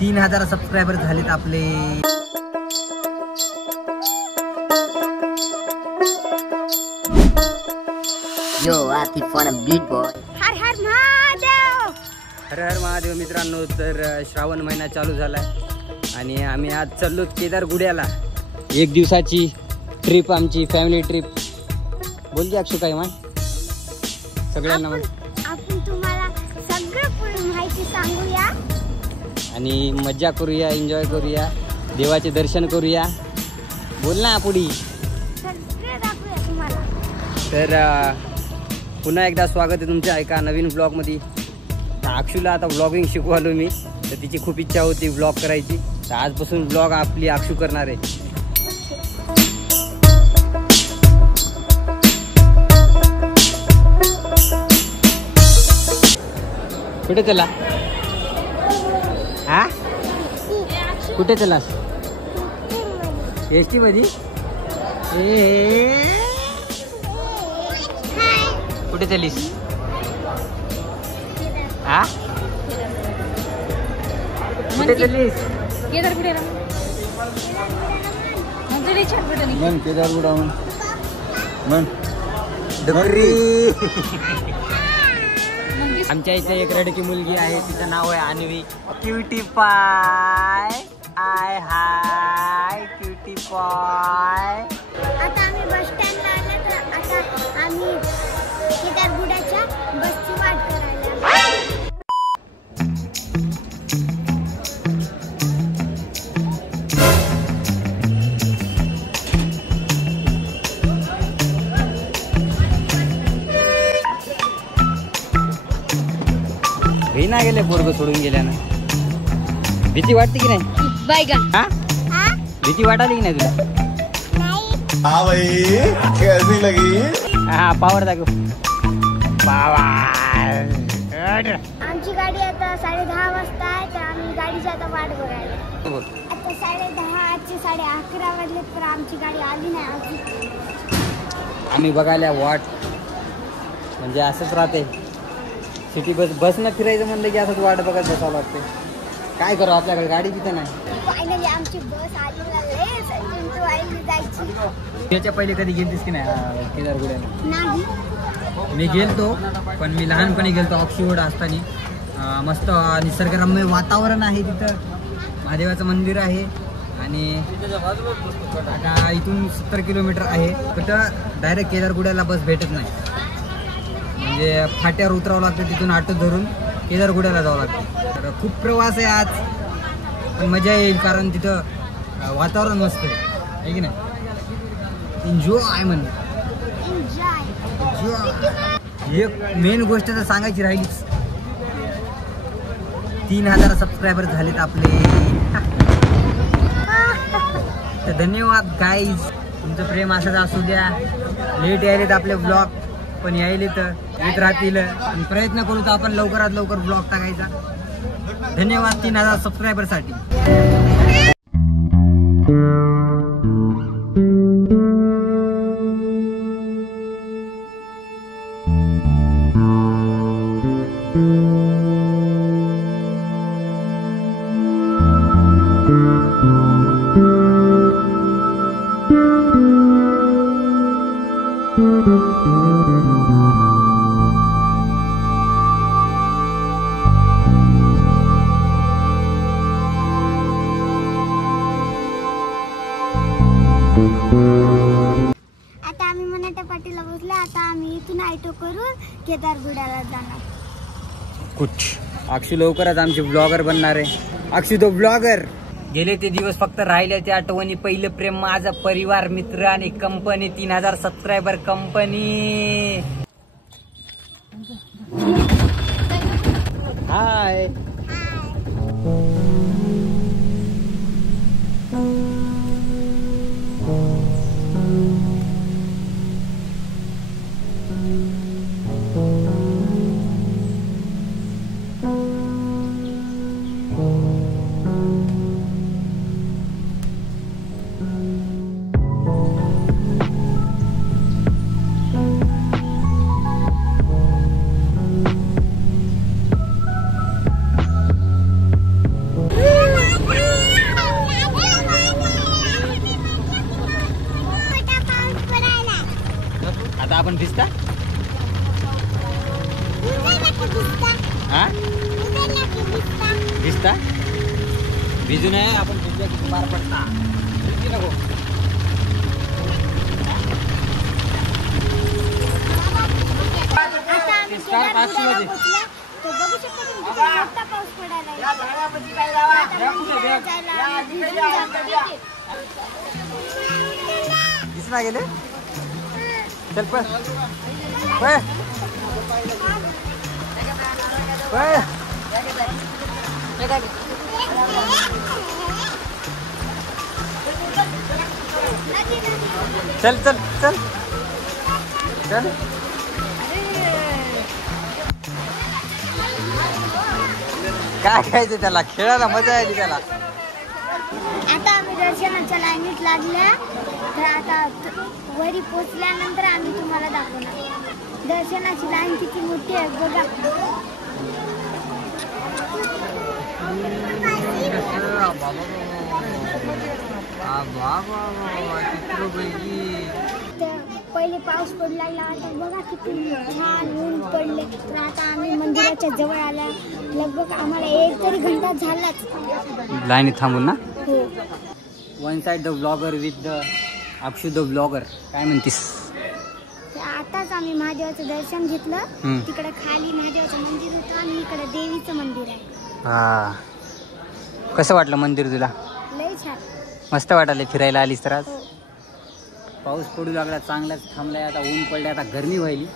3000 subscriber झालेत आपले. Yo, Atif on a beat boy. हर हर महादेव. हर हर महादेव मित्रांनो. तर श्रावण महिना चालू झालाय आणि आम्ही आज चाललो केदारगुड्याला. 1 दिवसाची ट्रिप, आमची फॅमिली ट्रिप. बोल की अक्षु काय मान सगळ्यांना. आपण तुम्हाला सगळं पूर्ण माहिती सांगूया आणि मज्जा करूया, एन्जॉय करूया, देवाचे दर्शन करूया. बोल ना पुढी. सगळं दाखवूया तुम्हाला. तर पुन्हा एकदा स्वागत आहे तुमच्या एका नवीन ब्लॉगमध्ये. अक्षूला आता ब्लॉगिंग शिकवालो मी, तर तिची खूप इच्छा होती ब्लॉग करायची. तर आजपासून ब्लॉग आपली अक्षू करणार आहे. कुठे चला? हा कुठे चलास? एसटी मध्ये? कुठे चलीस? हा कुठे चलीस? मन केदारगुडा मन डबरी. आमच्या इथे एक रडकी मुलगी आहे, तिचं नाव आहे अन्वी. क्यूटी पाय. आय हाय क्यूटी पाय. आता आम्ही बस स्टँडला आले, तर आता आम्ही केदारगुड्याच्या बसची वाट करायला. घरी ना गेले पोरग सोडून गेल्यानं. भीती वाटते की नाही? बैगन. हा भीती वाटाली की नाही तुला? हाँ भाई कैसी लगी? हा पावर दाखव. पावर. आमची गाडी आता 10:30 वाजता आहे, तर आम्ही गाडीची आता वाट बघायला. आता 10:30चे 11:30 वाजले, तर आमची गाडी आली नाही अजून. आम्ही बघायला वाट. म्हणजे असंच राहते. सिटी बसनं फिरायचं म्हणलं की असंच वाट बघत बसावं लागते. काय करू, आपल्याकडे गाडी तिथं नाही. फायनली आमची बस आली. जायची याच्या पहिले कधी गेलतीस की नाही केदारगुड्याला? नाही. मी गेलतो, पण मी लहानपणी गेलतो ऑक्सिफोर्ड असताना. मस्त निसर्गरम्य वातावरण आहे तिथं. महादेवाचं मंदिर आहे आणि आता इथून 70 किलोमीटर आहे. तिथं डायरेक्ट केदारगुड्याला बस भेटत नाही. म्हणजे फाट्यावर उतरावं लागतं, तिथून ऑटो धरून केदारगुड्याला जावं लागतं. तर खूप प्रवास आहे आज, पण मजा येईल कारण तिथं वातावरण मस्त आहे की नाही. एन्जॉय म्हण. एक मेन गोष्ट तर सांगायची राहिलीच. 3000 सबस्क्रायबर झालेत आपले. तर धन्यवाद गाईज, तुमचं प्रेम असंच असू द्या. लेट यायलेत आपले ब्लॉग, पण यायले तर येत राहतील. आणि प्रयत्न करू तर आपण लवकरात लवकर ब्लॉग टाकायचा. धन्यवाद 3000 सबस्क्रायबरसाठी. आता आम्ही मनाट्या पाटीला बसलो. आता आम्ही इथून ऑटो करून केदारगुड्याला जाणार. कुछ अक्षू लवकरच आमचे ब्लॉगर बनणार आहे. अक्षू तो ब्लॉगर. गेले ते दिवस फक्त राहिले त्या आठवणी. पहिलं प्रेम, माझा परिवार, मित्र आणि कंपनी. 3000 subscriber company. हाय. भिजता भिजू नये आपण भिजल्या किती मार पडता भिजू नको. आता आम्ही केदारगुडाला पोहोचलो. तो बघू शकता तुम्ही किती मोठा पाऊस पडायला आहे. आता मंदिरात जायला आम्ही भिजून जातो. दिसना गेले चल पण पळ. पळ. चल चल चल चल. काय खायचं त्याला खेळायला मजा आली त्याला. आता आम्ही दर्शनाच्या लाईनीत लागल्या. तर आता वरी पोचल्यानंतर आम्ही तुम्हाला दाखवणार दर्शनाची लाईन किती मोठी आहे बघा. पहिले पाऊस पडू लागला. आता बघा किती छान ऊन पडले. तर आता आम्ही मंदिराच्या जवळ आल्या. लगभग आम्हाला 1 तरी घंटा झालाच लाईनीत थांबून ना. हो. One side the blogger with the Akshu the blogger. काय म्हणतीस. तर आताच आम्ही महादेवाचं दर्शन घेतलं. तिकडे खाली महादेवाचं मंदिर होतं आणि इकडे देवीचं मंदिर आहे. हा कसं वाटलं मंदिर तुला. लय छान मस्त वाटायला फिरायला आलीस तर आज. हो. पाऊस पडू लागला चांगलाच थांबलाय. आता ऊन पडले आता गरमी व्हायली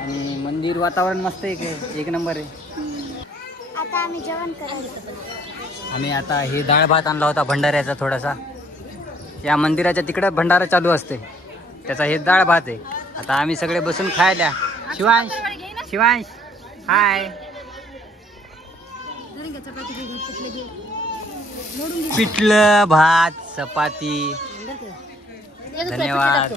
आणि मंदिर वातावरण मस्त आहे एक नंबर आहे. आता आम्ही जेवण करायचं. आम्ही आता हे डाळ भात आणला होता भंडाऱ्याचा थोडासा. या मंदिराच्या तिकडे भंडारा चालू असते त्याचा हे डाळ भात आहे. आता आम्ही सगळे बसून खायला. शिवांश शिवांश हाय. पिठलं भात चपाती. धन्यवाद.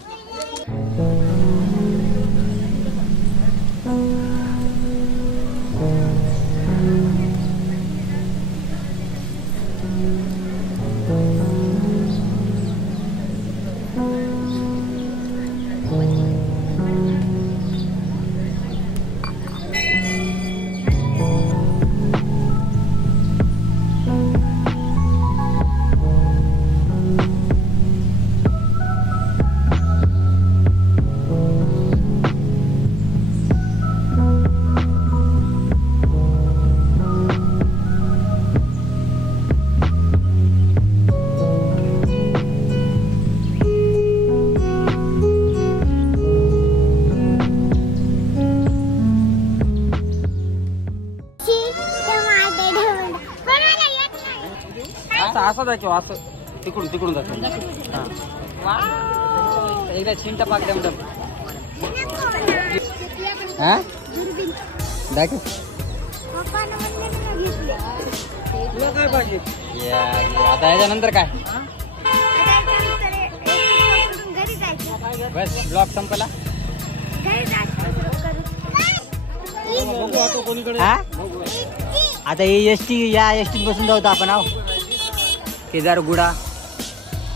असं जायचो असं तिकडून तिकडून जातो. एकदा चिंटा पाकड्या म्हणतात. हा दाखव काय पाहिजे. आता याच्यानंतर काय बस ब्लॉग संपला. आता हे एसटी या एसटीत बसून जाऊ आपण. आहो केदारगुडा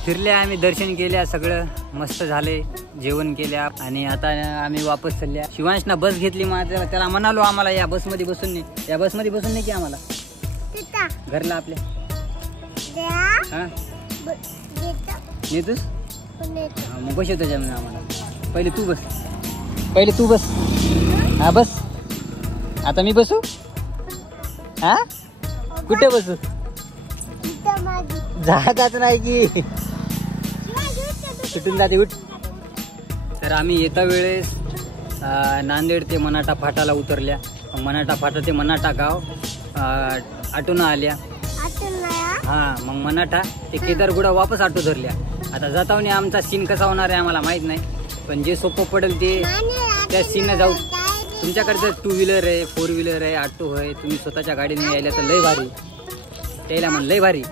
फिरले आम्ही दर्शन केल्या सगळं मस्त झाले. जेवण केल्या आणि आता आम्ही वापस चालल्या. शिवांशना बस घेतली. माझ्या त्याला म्हणालो आम्हाला या बसमध्ये बसून नाही. या बसमध्ये बसून नाही की आम्हाला घरला आपल्या. हा नेतोस मग बसवतो त्याच्यामध्ये आम्हाला. पहिले तू बस. हा बस. आता मी बसू. हा कुठे बसू. जागाच नाही की सुटून जाते. उठ. तर आम्ही येता वेळेस नांदेड ते मनाठा फाटाला उतरल्या. मनाठा फाटा ते मनाठा गाव आटून आल्या. हा मग मनाठा ते केदारगुडा वापस आटो धरल्या. आता जातावनी आमचा सीन कसा होणार आहे आम्हाला माहित नाही. पण जे सोपं पडेल ते त्या सीनला जाऊ. तुमच्याकडे 2 व्हीलर आहे 4 व्हीलर आहे ऑटो आहे. तुम्ही स्वतःच्या गाडीने यायला तर लय भारी. त्याला म्हण लय भारी.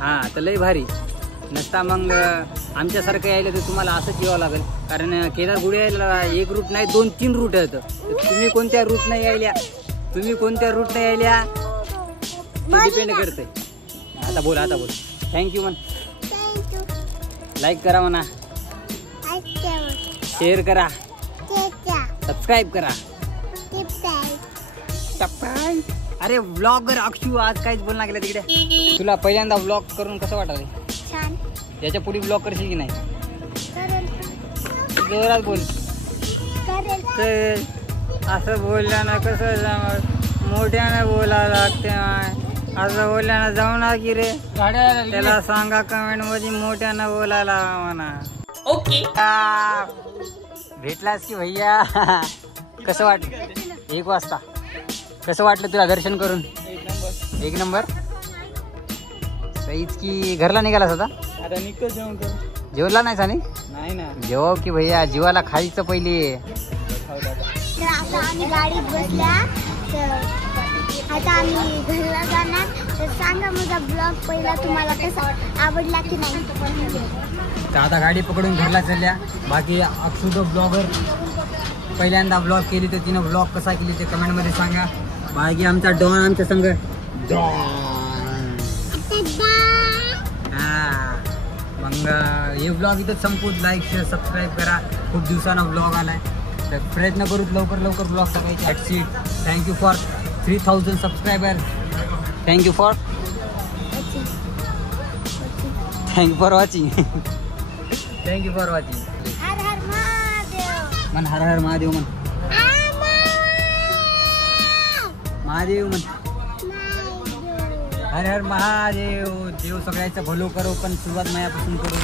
हा तर लय भारी नसता मग आमच्यासारखं यायला तर तुम्हाला असंच यावं लागेल. कारण केदारगुडा यायला 1 रूट नाही 2-3 रूट आहेत. तुम्ही कोणत्या रूट नाही यायल्या डिपेंड करते. आता बोल थँक्यू म्हण. लाईक करा म्हणा. शेअर करा. सबस्क्राईब करा. अरे ब्लॉगर अक्षू आज काहीच बोलणार गेलं तिकडे. तुला पहिल्यांदा ब्लॉग करून कसं वाटलं? छान. याच्या पुढे ब्लॉग करशील की नाही? करेल. जोरात बोल. करेल. असं बोलल्यानं कसं जमल? मोठ्यानं बोलायला लागते. असं बोलल्यानं जाऊना की रे. त्याला सांगा कमेंट मध्ये मोठ्यानं बोलायला म्हणा. ओके. भेटलास की भैया. कसं वाटलं 1 वाजता? कसं वाटलं तुला दर्शन करून? एक नंबर. सहीच की घरला निघालास होता? आता निघतो जेवण करून. जेवला नाही सानी? नाही ना. जेव की भैया, जीवाला खायचं पहिले. तर आता आम्ही गाडीत बसल्या तर आता आम्ही घरला जाणार. तर सांगा माझा ब्लॉग पहिला तुम्हाला कसा आवडला की नाही. तर आता गाडी पकडून घरला चालल्या. बाकी अक्षू द ब्लॉगर पहिल्यांदा ब्लॉग केली तर तिनं ब्लॉग कसा केली ते कमेंट मध्ये सांगा. बाकी आमचा डॉन आमच्या संग मग हे ब्लॉग इथं संपून लाईक शेअर सबस्क्राईब करा. खूप दिवसानं ब्लॉग आलाय तर प्रयत्न करू लवकर ब्लॉग टाकायचे. At seat. Thank you for 3000 subscriber. Thank you for watching. Thank you for watching. Har Har Mahadev. मन हर हर महादेव मन. महादेव मन. हर हर महादेव. देव सगळ्याचं भलो करो पण सुरुवात मायापासून करू.